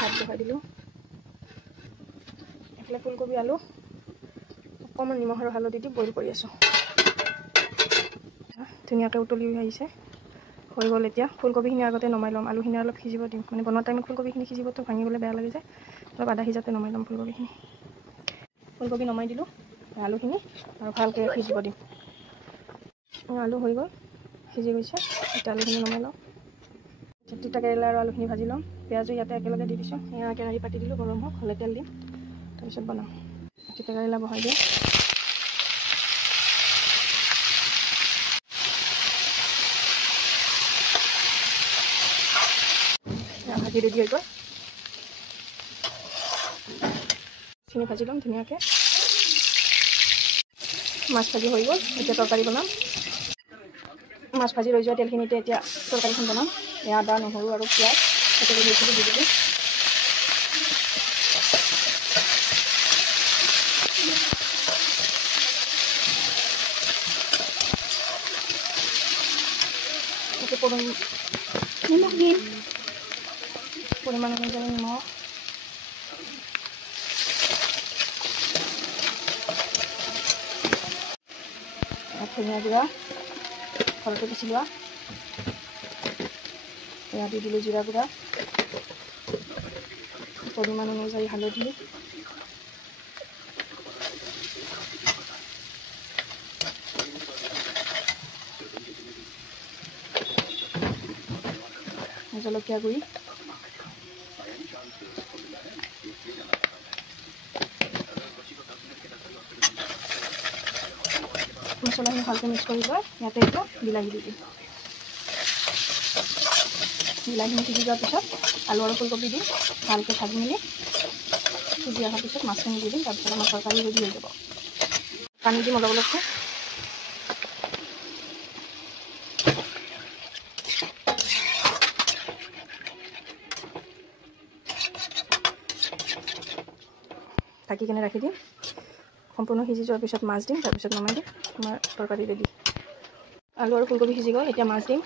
ভাত বহাই দিলোঁ। এইফালে ফুলকবি আলু অকণমান নিমখ আৰু হালধি দি বইল কৰি আছোঁ। ধুনীয়াকৈ উতলি আহিছে, হৈ গ'ল। এতিয়া ফুলকবিখিনি আগতে নমাই ল'ম, আলুখিনি অলপ সিজিব দিম। মানে বনোৱা টাইমত ফুলকবিখিনি সিজিবতো ভাঙি গ'লে বেয়া লাগে যায়, অলপ আধা সিজাতে নমাই ল'ম ফুলকবিখিনি। ফুলকবি নমাই দিলোঁ, আলুখিনি আৰু ভালকৈ সিজিব দিম। আলু হৈ গ'ল, সিজি গৈছে। এতিয়া আলুখিনি নমাই লওঁ। তিতা কেৰেলা আৰু আলুখিনি ভাজি ল'ম। পিঁয়াজো ইয়াতে একেলগে দি দিছোঁ। এয়া কেৰাহী পাতি দিলোঁ, গৰম হওক, হ'লে তেল দিম, তাৰপিছত বনাম। তিতা কেৰেলা বহাই দিওঁ। ভাজি ৰেডি হৈ গ'ল। খিনি ভাজি ল'ম ধুনীয়াকৈ। মাছ ভাজি হৈ গ'ল, এতিয়া তৰকাৰী বনাম। মাছ ভাজি ৰৈ যোৱা তেলখিনিতে এতিয়া তৰকাৰীখন বনাম। আদা, নহৰু আৰু পিঁয়াজ একেলগে দি দিলোঁ। নিমখ দিম, পৰিমাণ অনুযায়ী নিমখ। ধনিয়া জিৰা ঘৰতে পিচি লোৱা, এয়া দি দিলোঁ জিৰা গুড়া, পৰিমাণ অনুযায়ী হালধি, জলকীয়া গুড়ি, মছলাখিনি ভালকৈ মিক্স কৰি লৈ ইয়াতে এতিয়া বিলাহী দি দিম। বিলাহীখিনি সিজি যোৱাৰ পিছত আলু আৰু ফুলকবি দি ভালকৈ ভাজি মেলি সিজি অহাৰ পিছত মাছখিনি দি দিম। তাৰপিছত আমাৰ তৰকাৰী ৰেডি হৈ যাব। পানী দিম অলপ অলপকৈ। ঢাকি কেনে ৰাখি দিম। সম্পূৰ্ণ সিজি যোৱাৰ পিছত মাছ দিম, তাৰপিছত নমাই দিম। আমাৰ তৰকাৰী ৰেডি। আলু আৰু ফুলকবি সিজি গ'ল, এতিয়া মাছ দিম।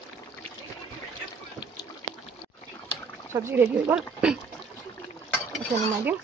চব্জি ৰেডি হৈ গ'ল, এতিয়া নমাই দিম।